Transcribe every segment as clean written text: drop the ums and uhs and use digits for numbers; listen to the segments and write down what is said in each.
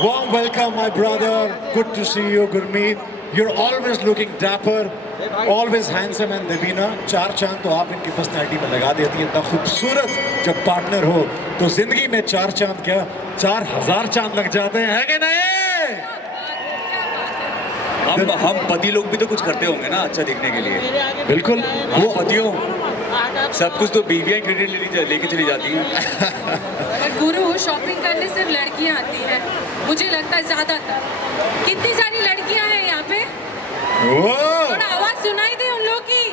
Warm welcome, my brother. Good to see you, Gurmeet. You're always looking dapper, always handsome and Devina. चार चांद तो आप इनकी personality में लगा देती है. इतना खूबसूरत जब पार्टनर हो तो जिंदगी में चार चांद क्या 4000 चांद लग जाते हैं, है कि नहीं? हम पति लोग भी तो कुछ करते होंगे ना अच्छा दिखने के लिए. बिल्कुल. वो पतियों सब कुछ तो बीवियां क्रेडिट लेके चली जाती हैं. गुरु शॉपिंग करने सिर्फ लड़कियां आती हैं, मुझे लगता है ज्यादातर. कितनी सारी लड़कियां हैं यहाँ पे? थोड़ा आवाज सुनाई दे उन लोग की.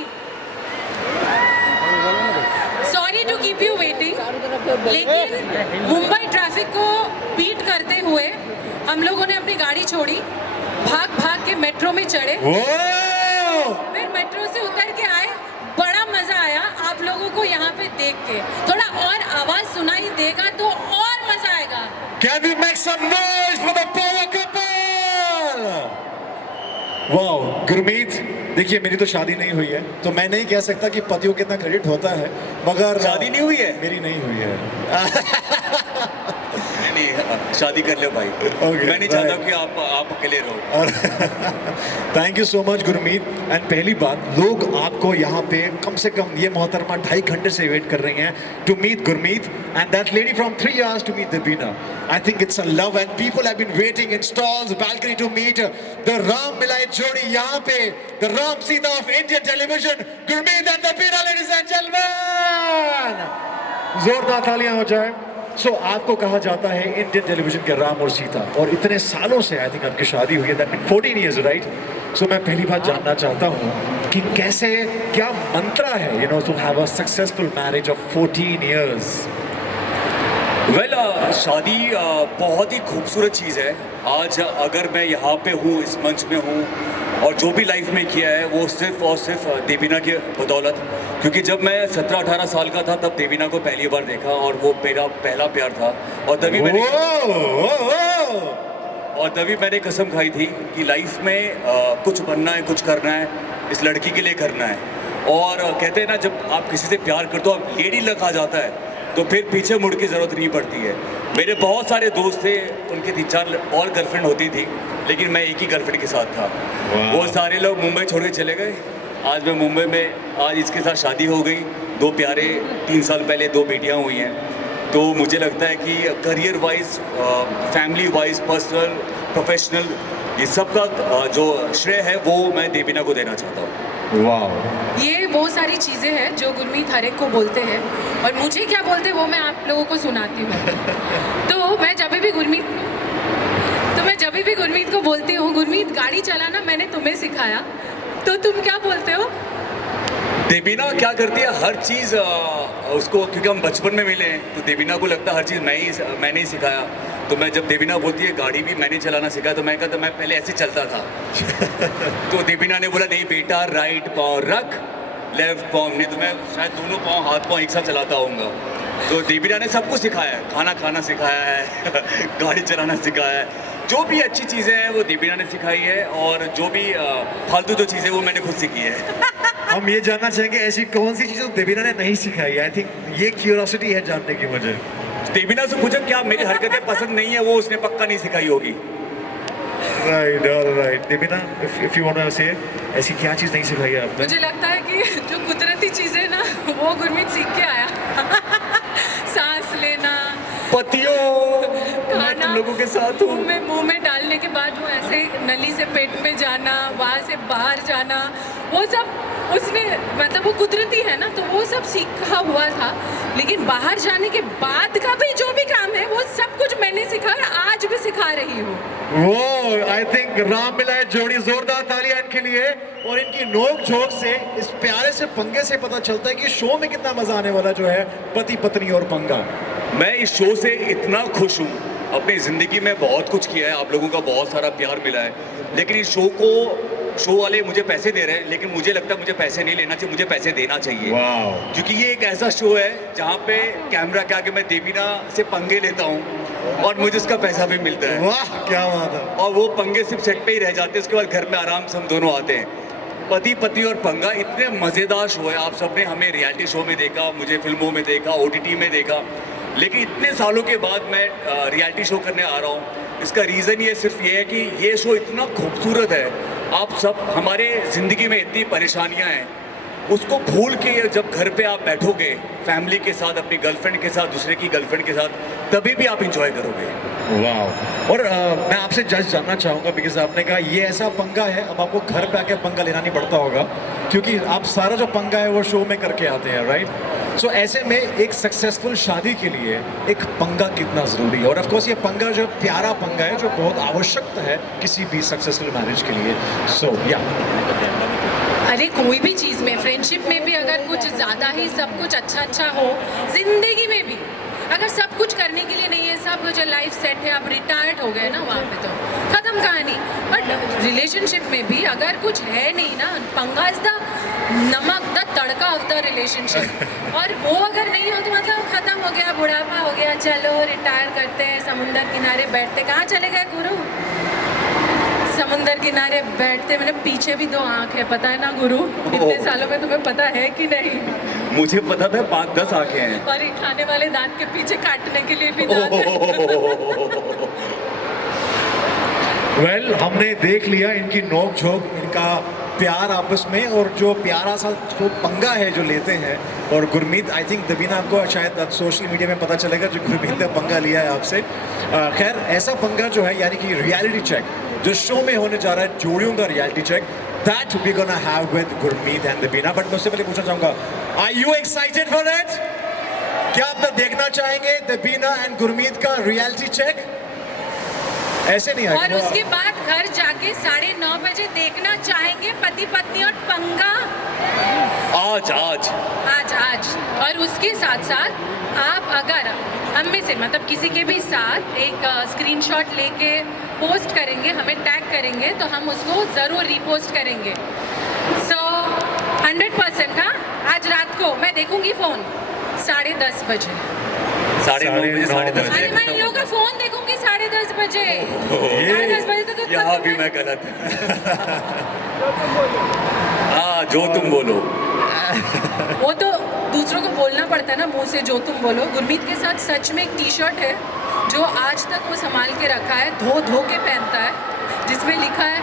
Sorry to keep you waiting, लेकिन मुंबई ट्रैफिक को बीट करते हुए हम लोगों ने अपनी गाड़ी छोड़ी, भाग भाग के मेट्रो में चढ़े, फिर मेट्रो से उतर के आए. बड़ा मजा आया आप लोगों को यहाँ पे देख के. थोड़ा और आवाज सुनाई देगा तो और मजा आएगा. Can we make some noise for the power couple? Wow, Gurmeet, देखिए मेरी तो शादी नहीं हुई है, तो मैं नहीं कह सकता कि पतियों को कितना क्रेडिट होता है, मगर शादी नहीं हुई है? मेरी नहीं हुई है. नहीं, शादी कर लो भाई. मैं नहीं चाहता कि आप अकेले रहो. और thank you so much Gurmeet. And पहली बात, लोग आपको यहाँ पे कम से कम ये मोहतरमा 2.5 घंटे से वेट कर रही हैं to meet Gurmeet and that lady from 3 hours to meet Devina. I think it's a love and people have been waiting in stalls, balcony to meet the Ram Milai Jodi यहाँ पे, the Ram Sita of Indian television, Gurmeet and Devina, ladies and gentlemen. जोरदार तालियां हो जाए. सो आपको कहा जाता है इंडियन टेलीविजन के राम और सीता, और इतने सालों से आई थिंक आपकी शादी हुई है, दैट मीन 14 years, राइट? सो मैं पहली बात जानना चाहता हूँ कि कैसे, क्या मंत्रा है you know to have a successful marriage of 14 years? Well शादी बहुत ही खूबसूरत चीज़ है. आज अगर मैं यहाँ पे हूँ, इस मंच में हूँ, और जो भी लाइफ में किया है वो सिर्फ और सिर्फ देवीना की बदौलत. क्योंकि जब मैं 17-18 साल का था तब देवीना को पहली बार देखा और वो मेरा पहला प्यार था. और तभी मैंने कसम खाई थी कि लाइफ में कुछ बनना है, कुछ करना है, इस लड़की के लिए करना है. और कहते हैं ना, जब आप किसी से प्यार करते हो, आप लेडी लग आ जाता है, तो फिर पीछे मुड़ की ज़रूरत नहीं पड़ती है. मेरे बहुत सारे दोस्त थे, उनकी 3-4 और गर्लफ्रेंड होती थी, लेकिन मैं एक ही गर्लफ्रेंड के साथ था. वो सारे लोग मुंबई छोड़ के चले गए. आज मैं मुंबई में, आज इसके साथ शादी हो गई. 2 प्यारे, 3 साल पहले 2 बेटियां हुई हैं. तो मुझे लगता है कि career wise, family wise, personal, professional, ये सब का जो श्रेय है वो मैं देवीना को देना चाहता हूँ. वाह, ये वो सारी चीज़ें हैं जो गुरमीत हर एक को बोलते हैं, और मुझे क्या बोलते हैं वो मैं आप लोगों को सुनाती हूँ. तो मैं जब भी गुरमीत को बोलती हूँ, गुरमीत गाड़ी चलाना मैंने तुम्हें सिखाया, तो तुम क्या बोलते हो? देवीना क्या करती है, हर चीज़ उसको, क्योंकि हम बचपन में मिले हैं, तो देवीना को लगता है हर चीज़ मैंने ही सिखाया. तो मैं जब देवीना बोलती है गाड़ी भी मैंने चलाना सिखाया, तो मैं कहता मैं पहले ऐसे चलता था. तो देवीना ने बोला नहीं बेटा, राइट पाँव रख, लेफ्ट पाँव नहीं, तो मैं शायद दोनों पाँव, हाथ पाँव एक साथ चलाता हूँगा. तो देवीना ने सब कुछ सिखाया है. खाना खाना सिखाया है, गाड़ी चलाना सिखाया है. जो भी अच्छी चीज़ें हैं वो देवीना ने सिखाई है, और जो भी फालतू जो चीज़ें वो मैंने खुद सीखी है. हम ये जानना चाहेंगे ऐसी कौन सी चीज़ देवीना ने नहीं सिखाई? आई थिंक ये क्यूरियोसिटी है जानने की मुझे. देवीना से पूछो क्या मेरी हरकतें पसंद नहीं है, वो उसने पक्का नहीं सिखाई होगी. Right, alright. Devina, if you want to say, ऐसी क्या चीज़ नहीं सिखाई है आपने? मुझे लगता है कि जो कुदरती चीज़ें ना वो गुरमीत सीख के आया. सांस लेना, पतियों, मैं तुम लोगों के साथ हूँ. मुंह में डालने के बाद वो ऐसे नली से पेट में जाना, वहाँ से बाहर जाना, वो सब उसने, मतलब वो कुदरती है ना, तो वो सब सीखा हुआ था. लेकिन बाहर जाने के बाद का भी जो भी काम है वो सब कुछ मैंने सिखा और आज भी सिखा रही हूँ. वो आई थिंक राम मिलाए जोड़ी, जोरदार तालियां इनके लिए. और इनकी नोक झोंक से, इस प्यारे से पंगे से पता चलता है कि शो में कितना मजा आने वाला जो है पति पत्नी और पंगा. मैं इस शो से इतना खुश हूँ. अपनी ज़िंदगी में बहुत कुछ किया है, आप लोगों का बहुत सारा प्यार मिला है, लेकिन इस शो वाले मुझे पैसे दे रहे हैं, लेकिन मुझे लगता है मुझे पैसे नहीं लेना चाहिए, मुझे पैसे देना चाहिए. क्योंकि ये एक ऐसा शो है जहाँ पे कैमरा के आगे मैं देवीना से पंगे लेता हूँ और मुझे उसका पैसा भी मिलता है. वाह, क्या बात है. और वो पंगे सिर्फ सेट पे ही रह जाते हैं, उसके बाद घर में आराम से हम दोनों आते हैं. पति पत्नी और पंगा इतने मज़ेदार शो है. आप सबने हमें रियलिटी शो में देखा, मुझे फिल्मों में देखा, OTT में देखा, लेकिन इतने सालों के बाद मैं रियलिटी शो करने आ रहा हूँ. इसका रीज़न ये सिर्फ ये है कि ये शो इतना खूबसूरत है। आप सब, हमारे ज़िंदगी में इतनी परेशानियां हैं, उसको भूल के जब घर पे आप बैठोगे फैमिली के साथ, अपनी गर्लफ्रेंड के साथ, दूसरे की गर्लफ्रेंड के साथ, तभी भी आप इंजॉय करोगे। वाह। और मैं आपसे जस्ट जानना चाहूँगा, बिकॉज आपने कहा ये ऐसा पंगा है, अब आपको घर पे आके पंगा लेना नहीं पड़ता होगा, क्योंकि आप सारा जो पंगा है वो शो में करके आते हैं, राइट? सो ऐसे में एक सक्सेसफुल शादी के लिए एक पंगा कितना ज़रूरी है, और ऑफ कोर्स ये पंगा जो प्यारा पंगा है जो बहुत आवश्यक है किसी भी सक्सेसफुल मैरिज के लिए। सो या अरे कोई भी चीज़ में, फ्रेंडशिप में भी अगर कुछ ज़्यादा ही सब कुछ अच्छा हो, जिंदगी में भी अगर सब कुछ करने के लिए नहीं है, सब कुछ लाइफ सेट है, आप रिटायर्ड हो गए ना, वहाँ पे तो खत्म कहानी। बट रिलेशनशिप में भी अगर कुछ है नहीं ना, पंगा इज द नमक, the tadka of the relationship. और वो अगर नहीं हो तो मतलब खत्म हो गया, बुढ़ापा हो गया, चलो रिटायर करते हैं, समुंदर किनारे बैठते। कहाँ चले गए गुरु? समुंदर किनारे बैठते, मेरे पीछे भी 2 आँख है, पता है ना गुरु? इतने सालों में तुम्हें पता है कि नहीं? मुझे पता था 5-10 आंखें हैं। और ये खाने वाले दांत के पीछे काटने के लिए भी दांत है। वेल, हमने देख लिया इनकी नोक झोंक, इनका प्यार आपस में, और जो प्यारा सा जो पंगा है जो लेते हैं। और गुरमीत, आई थिंक दबीना आपको शायद अब सोशल मीडिया में पता चलेगा जो गुरमीत ने पंगा लिया है आपसे। खैर, ऐसा पंगा जो है, यानी कि रियलिटी चेक जो शो में होने जा रहा है, जोड़ियों का reality check, that we gonna have with Gurmeet and Debina. But मैं उससे पहले पूछना चाहूँगा, are you excited for it? क्या आप देखना चाहेंगे दबीना एंड गुरमीत का रियलिटी चेक? ऐसे नहीं और आएगा। उसके बाद घर जाके 9:30 बजे देखना चाहेंगे पति पत्नी और पंगा। आज और उसके साथ साथ आप अगर हम में से मतलब किसी के भी साथ एक स्क्रीनशॉट लेके पोस्ट करेंगे, हमें टैग करेंगे, तो हम उसको ज़रूर रीपोस्ट करेंगे। सो 100% हाँ, आज रात को मैं देखूंगी फ़ोन 10:30 बजे। 9:30 बजे। अरे मैं इन लोगों का फ़ोन देखूंगी 10:30 बजे। 10:30 बजे तक यहाँ भी मैं गलत। हाँ, जो तुम बोलो। वो तो दूसरों को बोलना पड़ता है ना, मुंह से जो तुम बोलो। गुरमीत के साथ सच में एक टी-शर्ट है जो आज तक वो संभाल के रखा है, धो धो के पहनता है, जिसमें लिखा है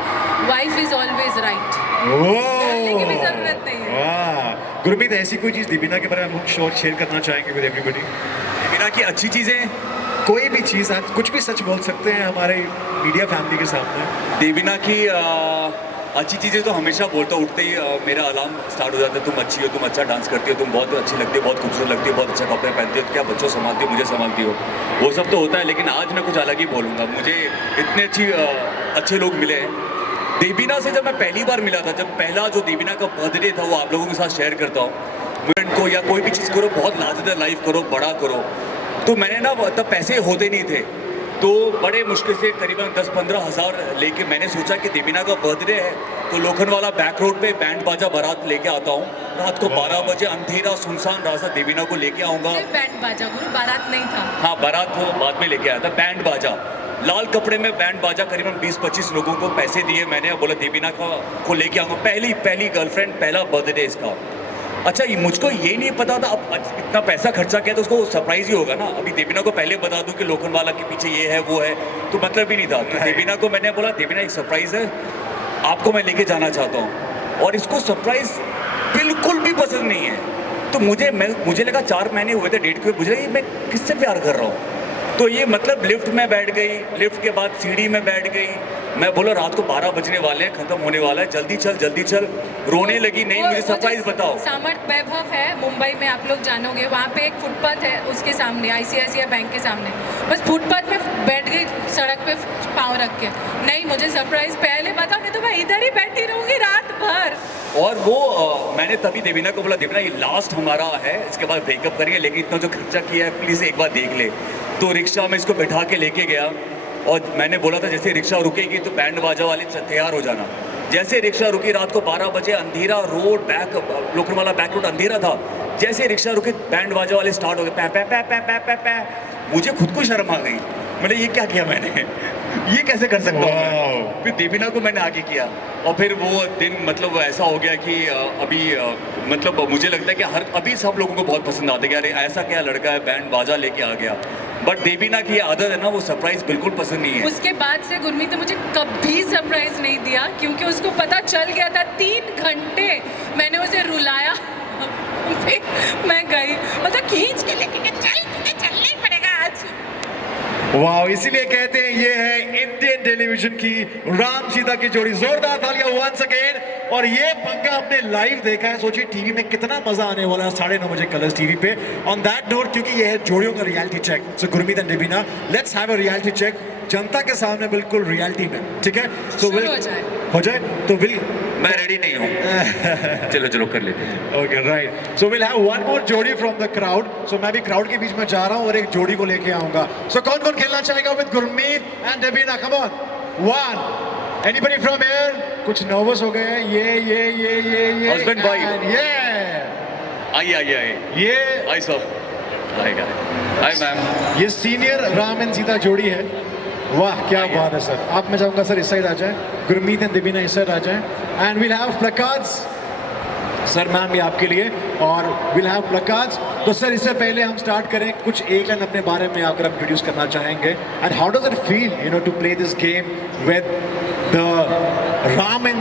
वाइफ इज ऑलवेज राइट। बोलने की भी जरूरत नहीं है। वाह गुरमीत, ऐसी कोई चीज़ दीपिना के बारे में हम शॉर्ट शेयर करना चाहेंगे विद एवरीबॉडी? दीपिना की अच्छी चीज़ें, कोई भी चीज़, आप कुछ भी सच बोल सकते हैं हमारे मीडिया फैमिली के सामने। दीपिना की अच्छी चीज़ें तो हमेशा बोलता, उठते ही मेरा अलार्म स्टार्ट हो जाता है, तुम अच्छी हो, तुम अच्छा डांस करती हो, तुम बहुत अच्छी लगती हो, बहुत खूबसूरत लगती हो, बहुत अच्छा कपड़े पहनती हो, क्या बच्चों संभालती हो, मुझे संभालती हो, वो सब तो होता है। लेकिन आज मैं कुछ अलग ही बोलूँगा। मुझे इतने अच्छे लोग मिले हैं। दीपिना से जब मैं पहली बार मिला था, जब पहला जो दीपिना का बर्थडे था, वो आप लोगों के साथ शेयर करता हूँ। मूवमेंट को या कोई भी चीज़ करो, बहुत लार्जर लाइफ करो, बड़ा करो। तो मैंने ना, तब पैसे होते नहीं थे, तो बड़े मुश्किल से करीबन 10-15 हज़ार लेके मैंने सोचा कि दीपिना का बर्थडे है, तो लोखंडवाला बैक रोड पे बैंड बाजा बारात लेके आता हूँ। रात को 12 बजे अंधेरा सुनसान रास्ता दीपिना को लेके आऊँगा। बैंड बाजा गुरु, बारात नहीं था। हाँ, बारात वो बाद में लेके आया था। बैंड बाजा, लाल कपड़े में बैंड बाजा, करीबन 20-25 लोगों को पैसे दिए मैंने, बोला दीपिना को लेके आऊँगा। पहली गर्लफ्रेंड, पहला बर्थडे इसका। अच्छा, मुझको ये नहीं पता था, अब इतना पैसा खर्चा किया तो उसको सरप्राइज ही होगा ना। अभी दीपिना को पहले बता दूं कि लोखंडवाला के पीछे ये है वो है, तो मतलब ही नहीं था। तो दीपिना को मैंने बोला, दीपिना एक सरप्राइज है, आपको मैं लेके जाना चाहता हूँ। और इसको सरप्राइज बिल्कुल भी पसंद नहीं है। तो मुझे लगा 4 महीने हुए थे डेट के, मुझे लगा मैं किससे प्यार कर रहा हूँ। तो ये मतलब लिफ्ट में बैठ गई, लिफ्ट के बाद सीढ़ी में बैठ गई। मैं बोला रात को 12 बजने वाले हैं, खत्म होने वाला है, जल्दी चल। रोने लगी, नहीं मुझे सरप्राइज बताओ। सामर्थ वैभव है मुंबई में, आप लोग जानोगे, वहाँ पे एक फुटपाथ है, उसके सामने ICICI बैंक के सामने, बस फुटपाथ में बैठ गई, सड़क पे पाँव रख के। नहीं मुझे सरप्राइज पहले बताओ, नहीं तो मैं इधर ही बैठी रहूँगी रात भर। और वो मैंने तभी दीपिना को बोला, दीपिना ये लास्ट हमारा है, इसके बाद ब्रेकअप करेंगे, लेकिन इतना जो खर्चा किया है प्लीज़ एक बार देख ले। तो रिक्शा में इसको बैठा के लेके गया, और मैंने बोला था जैसे रिक्शा रुकेगी तो बैंड बाजा वाले तैयार हो जाना। जैसे रिक्शा रुकी, रात को 12 बजे, अंधेरा रोड, लोखंडवाला बैक रोड अंधेरा था। जैसे रिक्शा रुकी, बैंड बाजा वाले स्टार्ट हो गए, पै पै पै पै पै पै पै। मुझे खुद को शर्म आ गई, मैंने ये क्या किया मैंने। ये कैसे कर सकता हूँ Wow. मैं? फिर देवीना को मैंने आगे किया और फिर वो दिन मतलब ऐसा हो गया कि अभी मतलब मुझे लगता है कि हर अभी सब लोगों को बहुत पसंद आता है कि अरे ऐसा क्या लड़का है बैंड बाजा लेके आ गया, बट देवीना की ये आदत है ना, वो सरप्राइज बिल्कुल पसंद नहीं है। उसके बाद से गुरमीत ने मुझे कभी सरप्राइज नहीं दिया क्योंकि उसको पता चल गया था। 3 घंटे मैंने उसे रुलाया फिर मैं गई, मतलब खींच के लेके चल, तुझे चलना ही पड़ेगा आज। वाह, इसीलिए कहते हैं ये है इंडियन टेलीविजन की राम सीता की जोड़ी। जोरदार तालियां वंस अगेन। और ये पंगा आपने लाइव देखा है, सोचिए टीवी में कितना मजा आने वाला है 9:30 बजे कलर्स टीवी पे। ऑन दैट नोट, क्योंकि ये है जोड़ियों का reality check, so Gurmeet and Devina, let's have a reality check जनता के सामने, बिल्कुल रियलिटी में, ठीक है? सो शुरू हो जाए। तो विल मैं रेडी नहीं हूँ। चलो चलो कर लेते हैं। Okay right, so will have one more जोड़ी फ्रॉम द क्राउड। सो मैं भी क्राउड के बीच में जा रहा हूँ और एक जोड़ी को लेके आऊंगा। सो कौन कौन खेलना चाहेगा with Gurmeet and Devina? Come on, one, anybody from here? कुछ नर्वस हो गए हैं? ये Husband, wife. and ये आइए ये आई सर आएगा। Hi ma'am. ये सीनियर राम एंड सीता जोड़ी है। वाह क्या बात है सर। आप, मैं चाहूंगा सर इस साइड आ जाए, गुरमीत एंड देवीना इस साइड आ जाए। And will have placards sir, ma'am ये आपके लिए, और विल हैव प्लकार्ड्स। तो सर इससे पहले हम स्टार्ट करें, कुछ एक लाइन अपने बारे में अगर आप इंट्रोड्यूस करना चाहेंगे, and how does it feel to play this game with the Ram and